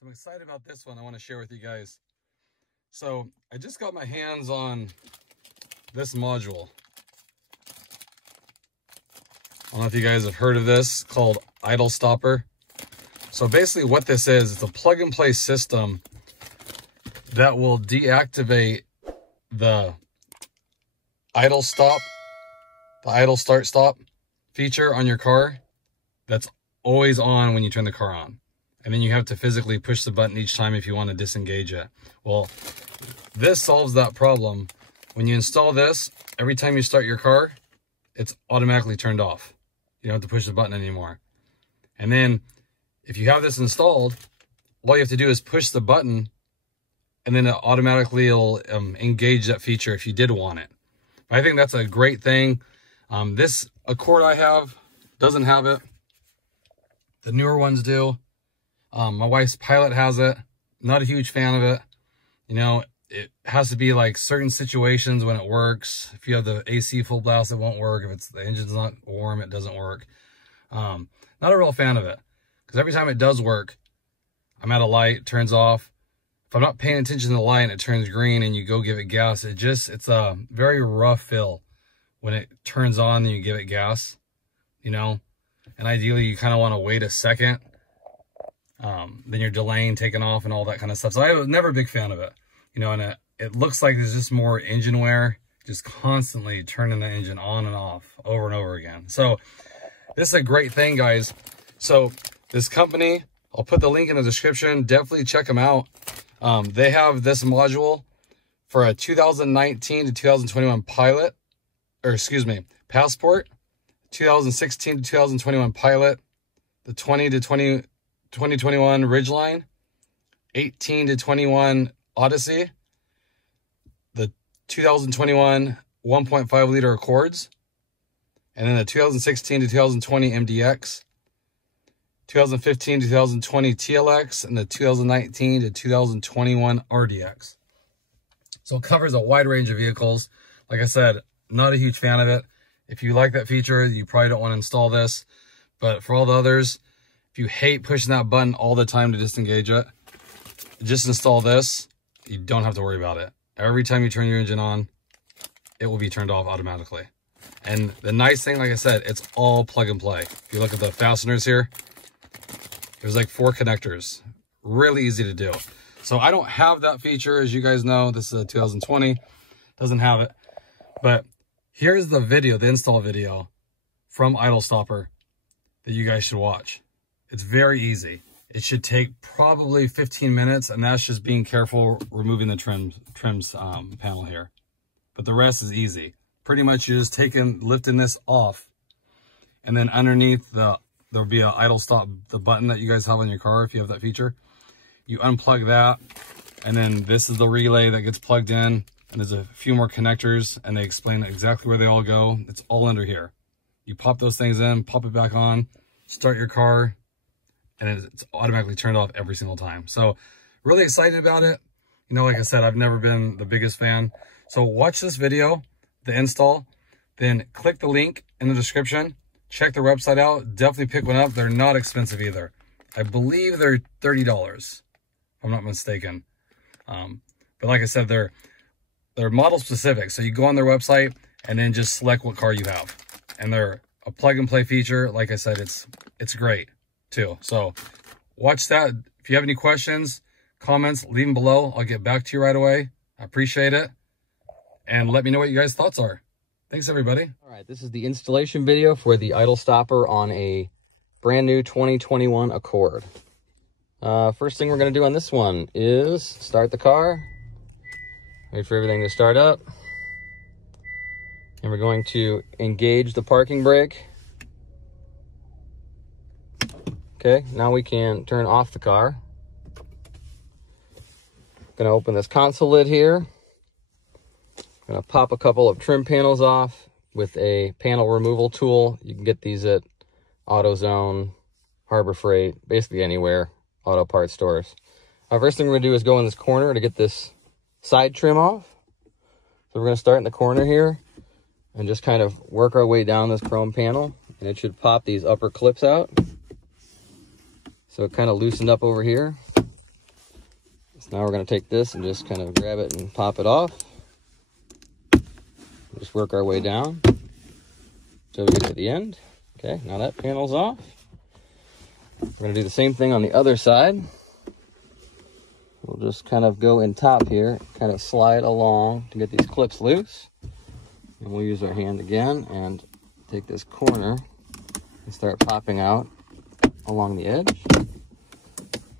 So I'm excited about this one. I want to share with you guys. So I just got my hands on this module. I don't know if you guys have heard of this, called idle stopper. So basically what this is, it's a plug and play system that will deactivate the idle stop, the idle start stop feature on your car that's always on when you turn the car on. And then you have to physically push the button each time if you want to disengage it. Well, this solves that problem. When you install this, every time you start your car, it's automatically turned off. You don't have to push the button anymore. And then if you have this installed, all you have to do is push the button, and then it automatically will engage that feature if you did want it. I think that's a great thing. This Acura I have doesn't have it. The newer ones do. My wife's Pilot has it. Not a huge fan of it. You know, it has to be like certain situations when it works. If you have the AC full blast, it won't work. If the engine's not warm, it doesn't work. Not a real fan of it, because every time it does work, I'm at a light, it turns off. If I'm not paying attention to the light and it turns green and you go give it gas, it's a very rough feel when it turns on and you give it gas, you know. And ideally you kind of want to wait a second. Then you're delaying taking off and all that kind of stuff. So I was never a big fan of it, you know. And it looks like there's just more engine wear, just constantly turning the engine on and off over and over again. So this is a great thing, guys. So this company, I'll put the link in the description. Definitely check them out. They have this module for a 2019 to 2021 Pilot, or excuse me, Passport, 2016 to 2021 Pilot, the 2021 Ridgeline, 18 to 21 Odyssey, the 2021 1.5 liter Accords, and then the 2016 to 2020 MDX, 2015 to 2020 TLX, and the 2019 to 2021 RDX. So it covers a wide range of vehicles. Like I said, not a huge fan of it. If you like that feature, you probably don't want to install this. But for all the others, if you hate pushing that button all the time to disengage it, just install this. You don't have to worry about it. Every time you turn your engine on, it will be turned off automatically. And the nice thing, like I said, it's all plug and play. If you look at the fasteners here, there's like 4 connectors. Really easy to do. So I don't have that feature, as you guys know. This is a 2020. Doesn't have it. But here's the video, the install video from Idle Stopper that you guys should watch. It's very easy. It should take probably 15 minutes, and that's just being careful removing the trims panel here. But the rest is easy. Pretty much you're just lifting this off, and then underneath there'll be an idle stop, the button that you guys have on your car if you have that feature. You unplug that, and then this is the relay that gets plugged in, and there's a few more connectors, and they explain exactly where they all go. It's all under here. You pop those things in, pop it back on, start your car, and it's automatically turned off every single time. So really excited about it. You know, like I said, I've never been the biggest fan. So watch this video, the install, then click the link in the description. Check their website out. Definitely pick one up. They're not expensive either. I believe they're $30, if I'm not mistaken. But like I said, they're model specific. So you go on their website and then just select what car you have. And they're a plug and play feature. Like I said, it's great too. So watch that. If you have any questions, comments, leave them below. I'll get back to you right away. I appreciate it. And let me know what you guys' thoughts are. Thanks, everybody. All right, this is the installation video for the idle stopper on a brand new 2021 Accord. First thing we're going to do on this one is start the car. Wait for everything to start up. And we're going to engage the parking brake. Okay, now we can turn off the car. Going to open this console lid here. Going to pop a couple of trim panels off with a panel removal tool. You can get these at AutoZone, Harbor Freight, basically anywhere, auto parts stores. First thing we're going to do is go in this corner to get this side trim off. So we're going to start in the corner here and just kind of work our way down this chrome panel. And it should pop these upper clips out. So it kind of loosened up over here. Now we're going to take this and just kind of grab it and pop it off. Just work our way down until we get to the end. Okay, now that panel's off. We're going to do the same thing on the other side. We'll just kind of go in top here, kind of slide along to get these clips loose. And we'll use our hand again and take this corner and start popping out along the edge.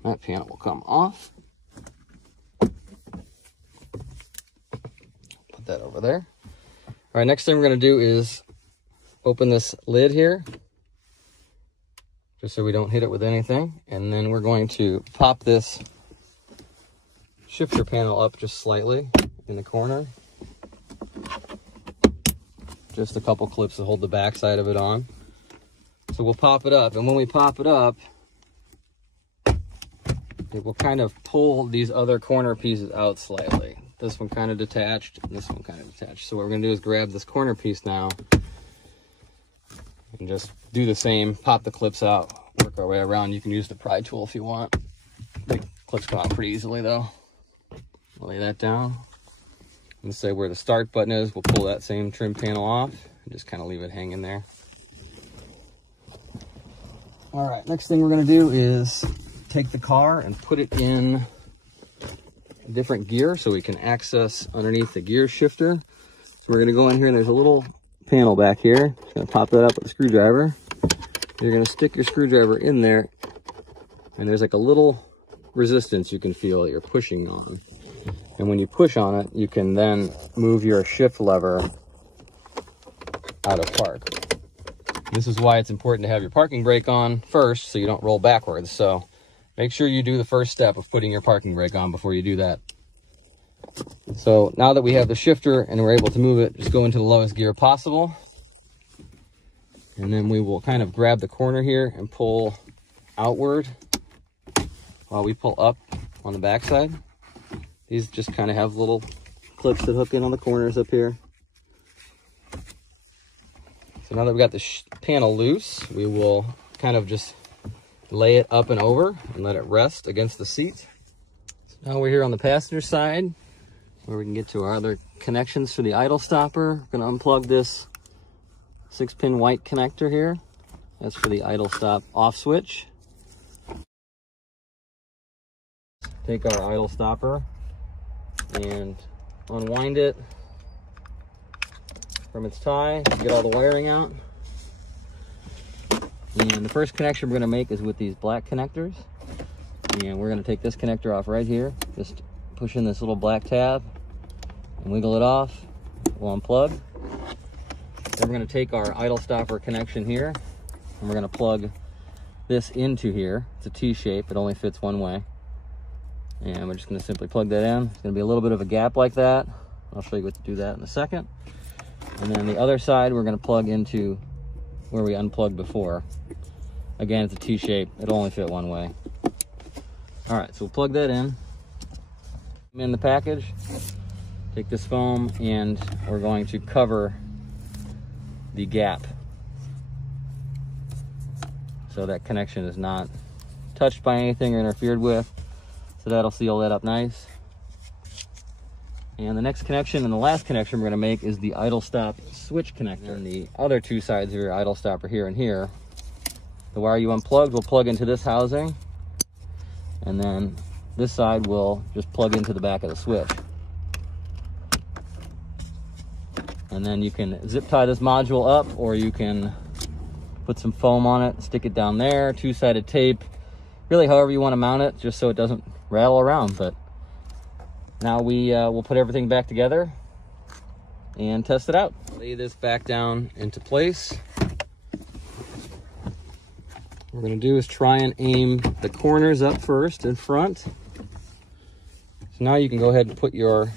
That panel will come off. Put that over there. All right, next thing we're going to do is open this lid here, just so we don't hit it with anything. And then we're going to pop this shifter panel up just slightly in the corner. Just a couple clips to hold the back side of it on. So we'll pop it up, and when we pop it up, it will kind of pull these other corner pieces out slightly. This one kind of detached, and this one kind of detached. So what we're gonna do is grab this corner piece now and just do the same, pop the clips out, work our way around. You can use the pry tool if you want. The clips come out pretty easily though. Lay that down. And say where the start button is, we'll pull that same trim panel off and just kind of leave it hanging there. All right, next thing we're gonna do is take the car and put it in a different gear so we can access underneath the gear shifter. So we're gonna go in here, and there's a little panel back here. Just gonna pop that up with a screwdriver. You're gonna stick your screwdriver in there, and there's like a little resistance you can feel that you're pushing on. And when you push on it, you can then move your shift lever out of park. This is why it's important to have your parking brake on first so you don't roll backwards. So make sure you do the first step of putting your parking brake on before you do that. So now that we have the shifter and we're able to move it, just go into the lowest gear possible. And then we will kind of grab the corner here and pull outward while we pull up on the backside. These just kind of have little clips that hook in on the corners up here. So now that we got the panel loose, we will kind of just lay it up and over and let it rest against the seat. So now we're here on the passenger side where we can get to our other connections for the idle stopper. We're going to unplug this 6-pin white connector here. That's for the idle stop off switch. Take our idle stopper and unwind it from its tie to get all the wiring out. And the first connection we're going to make is with these black connectors. And we're going to take this connector off right here. Just push in this little black tab and wiggle it off. We'll unplug. Then we're going to take our idle stopper connection here and we're going to plug this into here. It's a T-shape. It only fits one way. And we're just going to simply plug that in. It's going to be a little bit of a gap like that. I'll show you what to do that in a second. And then the other side, we're going to plug into where we unplugged before. Again, it's a T-shape. It'll only fit one way. All right, so we'll plug that in the package. Take this foam and we're going to cover the gap so that connection is not touched by anything or interfered with. So that'll seal that up nice. And the next connection and the last connection we're going to make is the idle stop switch connector. And the other two sides of your idle stop are here and here. The wire you unplugged will plug into this housing. And then this side will just plug into the back of the switch. And then you can zip tie this module up, or you can put some foam on it, stick it down there, two-sided tape. Really however you want to mount it, just so it doesn't rattle around. But now we'll put everything back together and test it out. Lay this back down into place. What we're going to do is try and aim the corners up first in front. So now you can go ahead and put your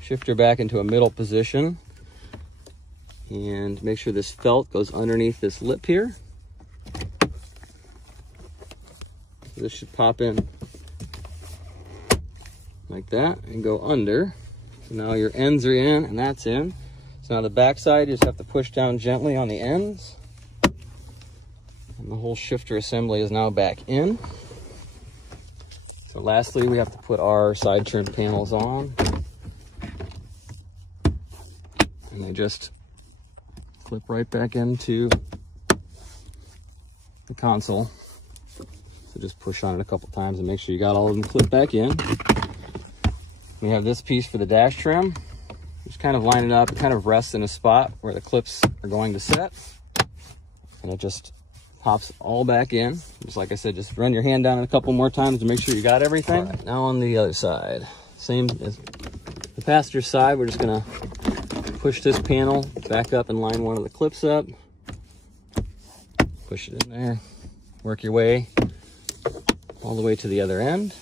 shifter back into a middle position and make sure this felt goes underneath this lip here. So this should pop in like that and go under. So now your ends are in and that's in. So now the back side, you just have to push down gently on the ends. And the whole shifter assembly is now back in. So So lastly, we have to put our side trim panels on. And they just clip right back into the console. So just push on it a couple times and make sure you got all of them clipped back in. We have this piece for the dash trim. Just kind of line it up, it kind of rests in a spot where the clips are going to set. And it just pops all back in. Just like I said, just run your hand down it a couple more times to make sure you got everything. Right, now on the other side, same as the passenger side, we're just gonna push this panel back up and line one of the clips up. Push it in there, work your way all the way to the other end.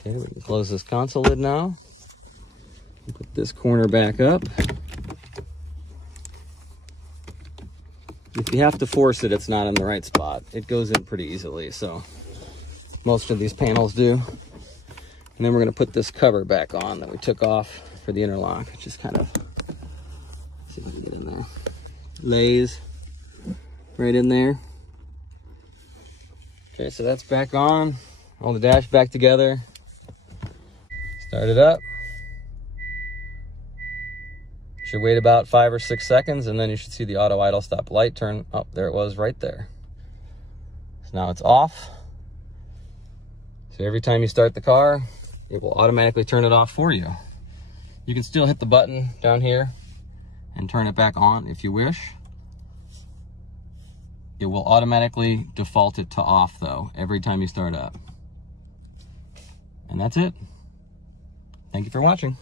Okay, we can close this console lid now. Put this corner back up. If you have to force it, it's not in the right spot. It goes in pretty easily, so most of these panels do. And then we're gonna put this cover back on that we took off for the interlock. Just kind of, see if I can get in there. Lays right in there. Okay, so that's back on. All the dash back together. Start it up. Should wait about 5 or 6 seconds, and then you should see the auto idle stop light turn. Oh, there it was right there. So now it's off. So every time you start the car, it will automatically turn it off for you. You can still hit the button down here and turn it back on if you wish. It will automatically default it to off though, every time you start up. And that's it. Thank you for watching.